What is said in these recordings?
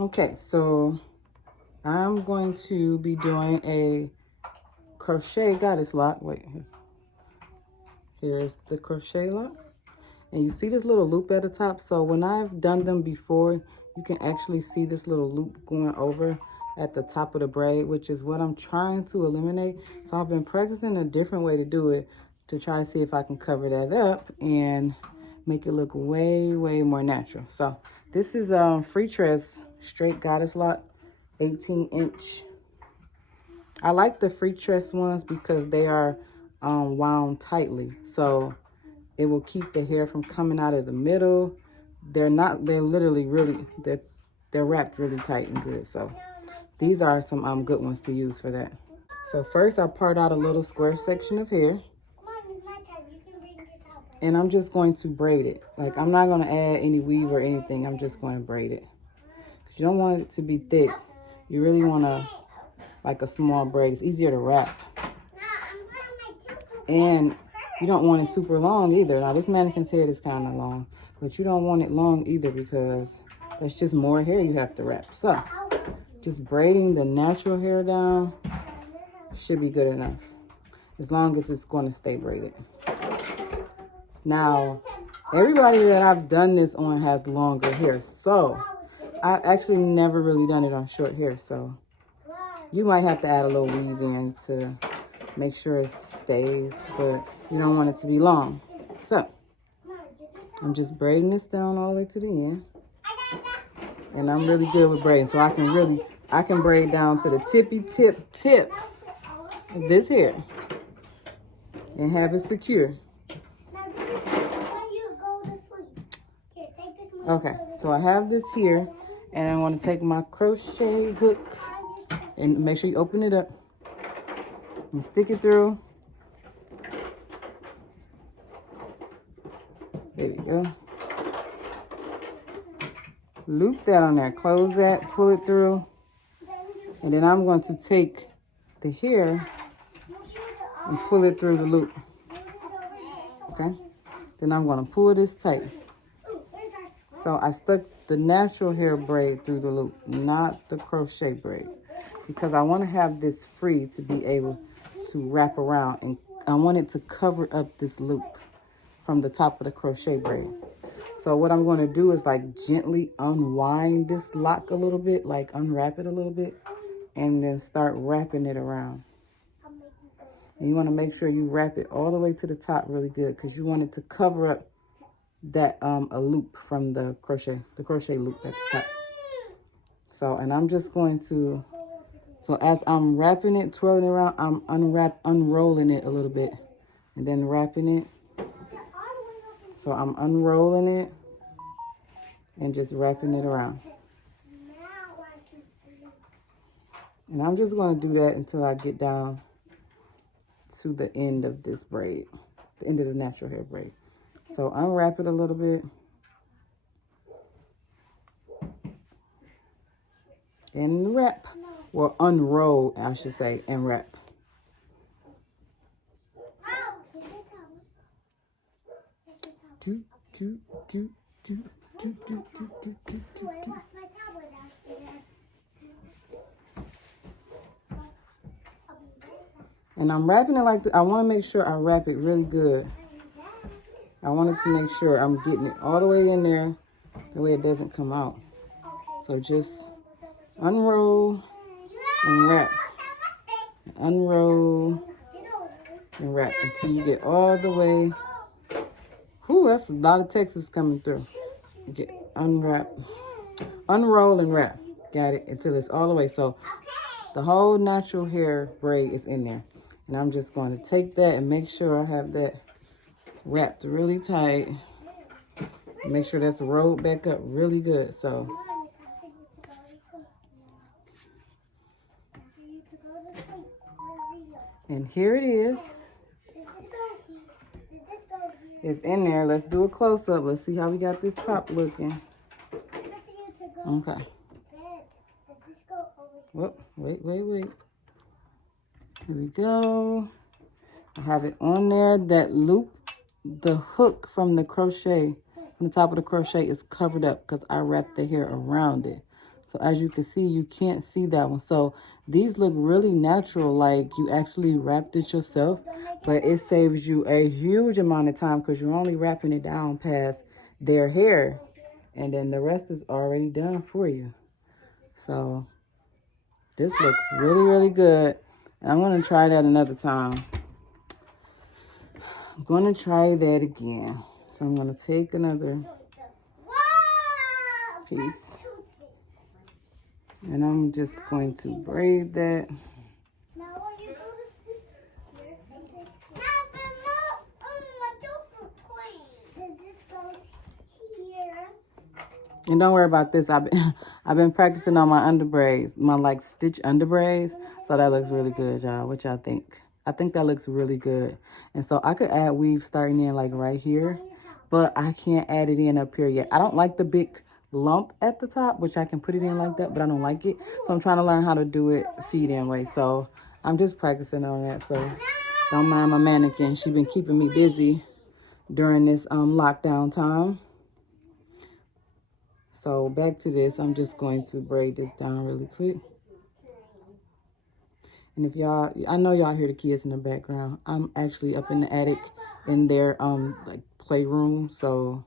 Okay, so I'm going to be doing a crochet goddess lock. Wait, here's the crochet lock. And you see this little loop at the top? So when I've done them before, you can actually see this little loop going over at the top of the braid, which is what I'm trying to eliminate. So I've been practicing a different way to do it to try to see if I can cover that up and make it look way, way more natural. So this is Free Tress Straight Goddess Lock, 18-inch. I like the Free Tress ones because they are wound tightly. So it will keep the hair from coming out of the middle. They're literally really, they're wrapped really tight and good. So these are some good ones to use for that. So first I part out a little square section of hair. And I'm just going to braid it. Like, I'm not going to add any weave or anything. I'm just going to braid it. Because you don't want it to be thick. You really want like a small braid. It's easier to wrap. And you don't want it super long either. Now, this mannequin's head is kind of long. But you don't want it long either because that's just more hair you have to wrap. So, just braiding the natural hair down should be good enough. As long as it's going to stay braided. Now, everybody that I've done this on has longer hair. So, I've actually never really done it on short hair. So, you might have to add a little weave in to make sure it stays. But you don't want it to be long. So, I'm just braiding this down all the way to the end. And I'm really good with braiding. So, I can braid down to the tippy tip of this hair. And have it secure. Okay, so I have this here, and I want to take my crochet hook and make sure you open it up and stick it through. There we go. Loop that on there, close that, pull it through, and then I'm going to take the hair and pull it through the loop. Okay, then I'm going to pull this tight. So I stuck the natural hair braid through the loop, not the crochet braid, because I want to have this free to be able to wrap around, and I want it to cover up this loop from the top of the crochet braid. So what I'm going to do is like gently unwind this lock a little bit, like unwrap it a little bit, and then start wrapping it around. And you want to make sure you wrap it all the way to the top really good, because you want it to cover up that a loop from the crochet loop at the top. So, and I'm just going to, so as I'm wrapping it, twirling it around, I'm unrolling it a little bit and then wrapping it. So I'm unrolling it and just wrapping it around. And I'm just going to do that until I get down to the end of this braid, the end of the natural hair braid. So unwrap it a little bit. And wrap. Or unroll, I should say, and wrap. Do, do, do, do, do, do, do, do, do, do. And I'm wrapping it like this. I want to make sure I wrap it really good. I wanted to make sure I'm getting it all the way in there, the way it doesn't come out. So just unroll and wrap. Unroll and wrap until you get all the way. Whew, that's a lot of Texas coming through. Get unwrap, unroll and wrap. Got it until it's all the way. So the whole natural hair braid is in there. And I'm just going to take that and make sure I have that wrapped really tight. Make sure that's rolled back up really good. So and here it is. It's in there. Let's do a close-up. Let's see how we got this top looking. Okay. Whoop, wait. Here we go. I have it on there. That loop, the hook from the crochet, from the top of the crochet is covered up because I wrapped the hair around it. So as you can see, you can't see that one. So these look really natural, like you actually wrapped it yourself, but it saves you a huge amount of time because you're only wrapping it down past their hair. And then the rest is already done for you. So this looks really, really good. And I'm going to try that another time. I'm going to try that again. So I'm going to take another piece. And I'm just going to braid that. And don't worry about this. I've been practicing on my underbraids, my like stitch underbraids. So that looks really good, y'all. What y'all think? I think that looks really good. And so I could add weave starting in like right here, but I can't add it in up here yet. I don't like the big lump at the top, which I can put it in like that, but I don't like it. So I'm trying to learn how to do it feed in way. So I'm just practicing on that. So don't mind my mannequin. She's been keeping me busy during this lockdown time. So back to this, I'm just going to braid this down really quick. And if y'all, I know y'all hear the kids in the background. I'm actually up in the attic in their like playroom, so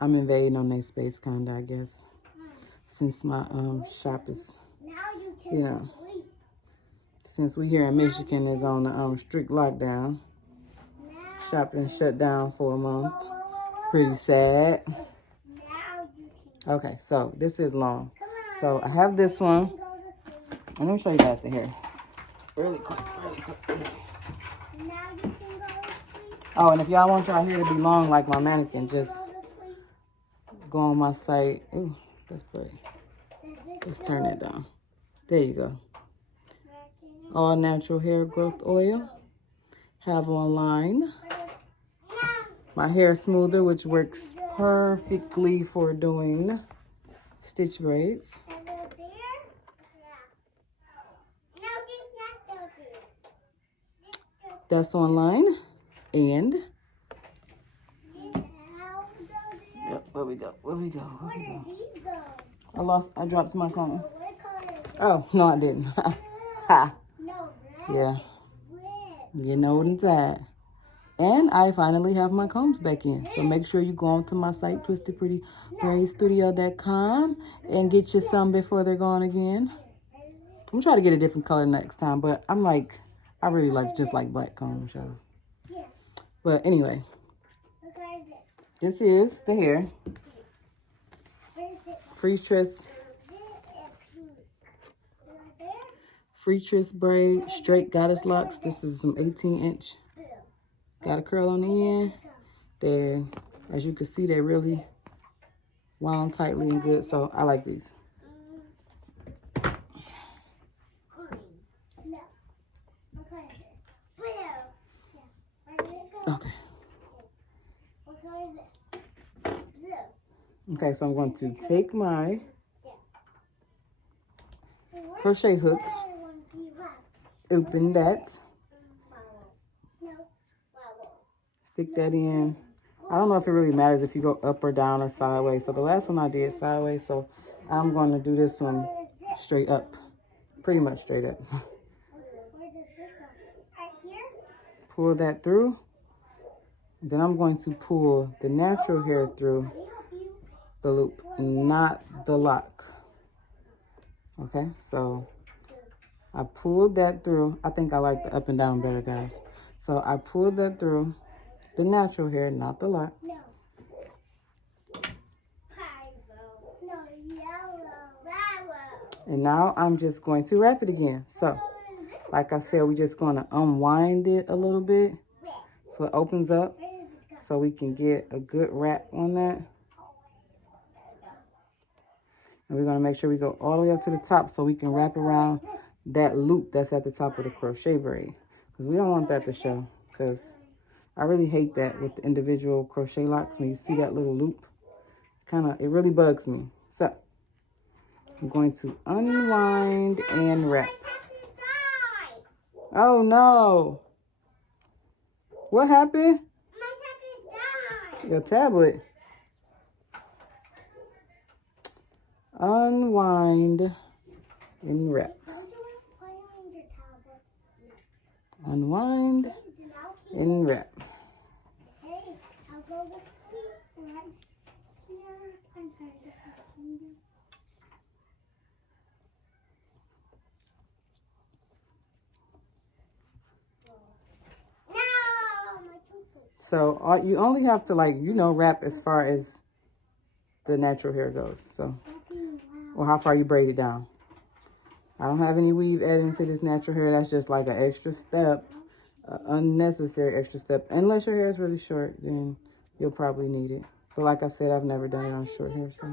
I'm invading on their space kinda, I guess. Since my shop is, you know, since we here in Michigan is on a strict lockdown. Shopping shut down for a month. Pretty sad. Okay, so this is long. So I have this one. Let me show you guys the hair. Really quick, really quick. Oh, and if y'all want y'all hair to be long like my mannequin, just go on my site. Ooh, that's pretty. Let's turn that down. There you go. All natural hair growth oil. Have online my hair smoother, which works perfectly for doing stitch braids. That's online. And yep, where we go? Where we go? Where we go? I dropped my comb. Oh, no, I didn't. Ha. Yeah. You know what it's at. And I finally have my combs back in. So make sure you go onto my site, twistedprettybraidstudio.com, and get you some before they're gone again. I'm trying to get a different color next time, but I really just like black combs, y'all. But anyway, this is the hair. Free twist braid, straight goddess locks. This is some 18-inch. Got a curl on the end. They're, as you can see, they're really wound tightly and good. So I like these. Okay. Okay, so I'm going to take my crochet hook, open that, stick that in. I don't know if it really matters if you go up or down or sideways. So the last one I did sideways, so I'm going to do this one straight up, pretty much straight up. Pull that through. Then I'm going to pull the natural hair through the loop, not the lock. Okay, so I pulled that through. I think I like the up and down better, guys. So I pulled that through the natural hair, not the lock. And now I'm just going to wrap it again. So, like I said, we're just going to unwind it a little bit so it opens up so we can get a good wrap on that. And we're going to make sure we go all the way up to the top so we can wrap around that loop that's at the top of the crochet braid. Because we don't want that to show. Because I really hate that with the individual crochet locks. When you see that little loop, it really bugs me. So I'm going to unwind and wrap. Oh no. What happened? My tablet died. Your tablet? unwind, and wrap. Unwind and wrap. So you only have to, like, wrap as far as the natural hair goes. So, or how far you braid it down. I don't have any weave added into this natural hair. That's just like an extra step, unnecessary extra step. Unless your hair is really short, then you'll probably need it. But like I said, I've never done it on short hair, so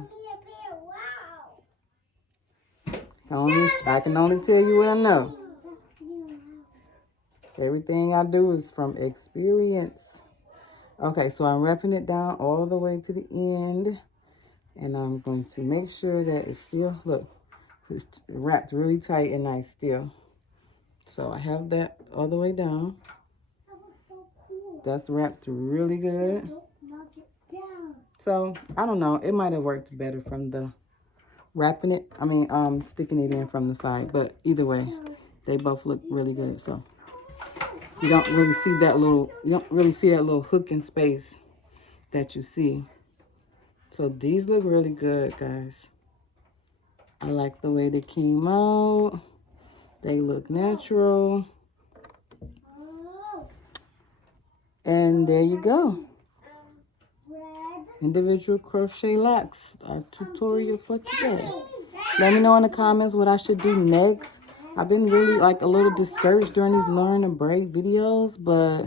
I can only tell you what I know. Everything I do is from experience. Okay, so I'm wrapping it down all the way to the end. And I'm going to make sure that it's still, look, it's wrapped really tight and nice still. So I have that all the way down. That's wrapped really good. So, I don't know. It might have worked better from the wrapping it. I mean, sticking it in from the side. But either way, they both look really good. So, you don't really see that little hook in space that you see. So these look really good, guys. I like the way they came out. They look natural. And there you go. Individual crochet locks, our tutorial for today. Let me know in the comments what I should do next. I've been really like a little discouraged during these learn and braid videos, but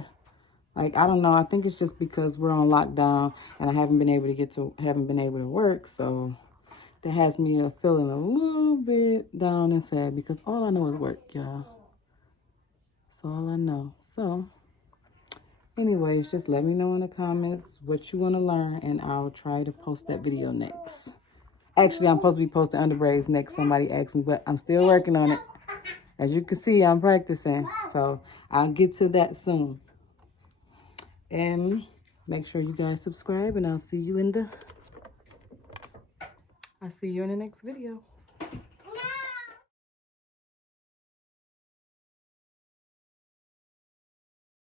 like, I don't know. I think it's just because we're on lockdown and I haven't been able to work. So that has me feeling a little bit down and sad because all I know is work, y'all. That's all I know. So anyways, just let me know in the comments what you want to learn and I'll try to post that video next. Actually, I'm supposed to be posting under braids next. Somebody asked me, but I'm still working on it. As you can see, I'm practicing. So I'll get to that soon. And make sure you guys subscribe, and I'll see you in the next video.